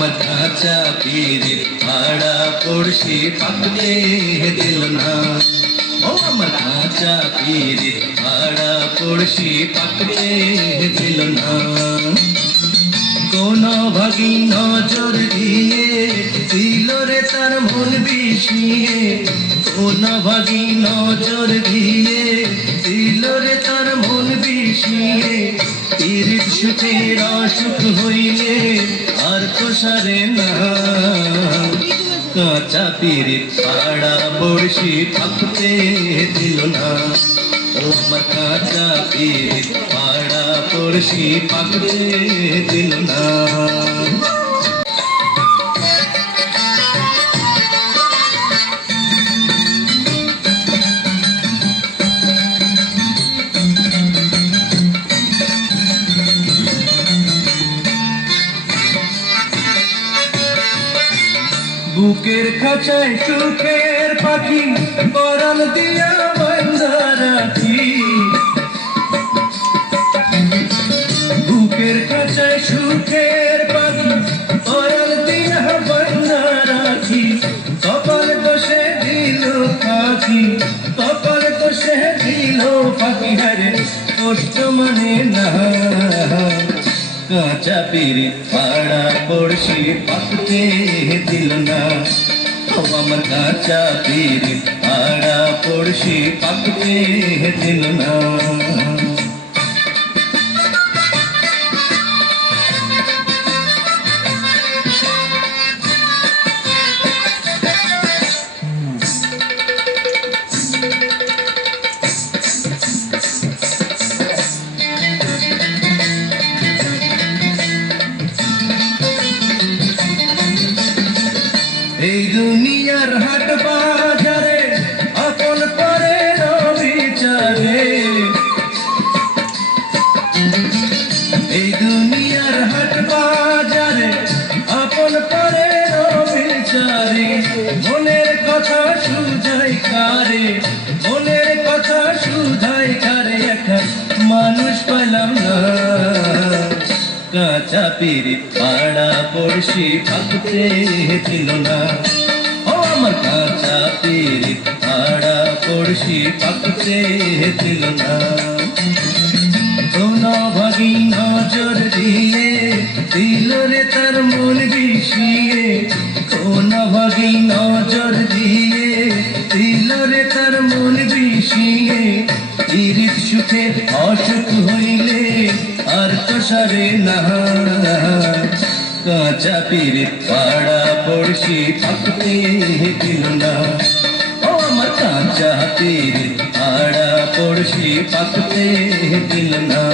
আমার কাঁচা পীরিত পাড়া পড়শি পাকতে দিল না। ও আমার কাঁচা পীরিত পাড়া পড়শি পাকতে দিল না। কোন ভাগী নজর দিয়ে দিল রে তার মন বিষিয়ে, কোন ভাগী নজর দিয়ে দিল রে তার মন বিষিয়ে। পীরিত সুখের অসুখ হইলে আর তো সারে না। কাঁচা পীরিত পাড়া পড়শি পাকতে দিল না। ও আমার কাঁচা পীরিত পাড়া পড়শি পাকতে দিল না। বুকের খাঁচায় সুখের পাখি পরাণ দিয়া বাঁধা রাখি। বুকের খাঁচায় সুখের পাখি পরাণ দিয়া বাঁধা রাখি। কপাল দোষে দিল পাখি, কপাল দোষে দিল পাখি, হারে কষ্ট মানে না। কাঁচা পীরিত পাড়া পড়শি পাকতে দিল না। ও আমার কাঁচা পীরিত পাড়া পড়শি পাকতে দিল না। এই দুনিয়ার হাট বাজারে আপন করে বিচারে। এই দুনিয়ার হাট বাজারে আপন করে বিচারে। মনের কথা সুধাই কারে, মনের কথা সুধাই কারে, একা মানুষ পেলাম না। কাঁচা পীরিত পাড়া পড়শি পাকতে দিল না। ও আমার কাঁচা পীরিত পাড়া পড়শি পাকতে দিল না। কোন ভাগী নজর দিয়ে দিল রে তার মন বিষিয়ে, কোন ভাগী নজর দিয়ে দিল রে তার মন বিষিয়ে। পীরিত সুখে অসুখ হইলে আর তো সারে না। কাঁচা পীরিত পাড়া পড়শি পাকতে দিল না। ও আমার কাঁচা পীরিত পাড়া পড়শি পাকতে দিল না।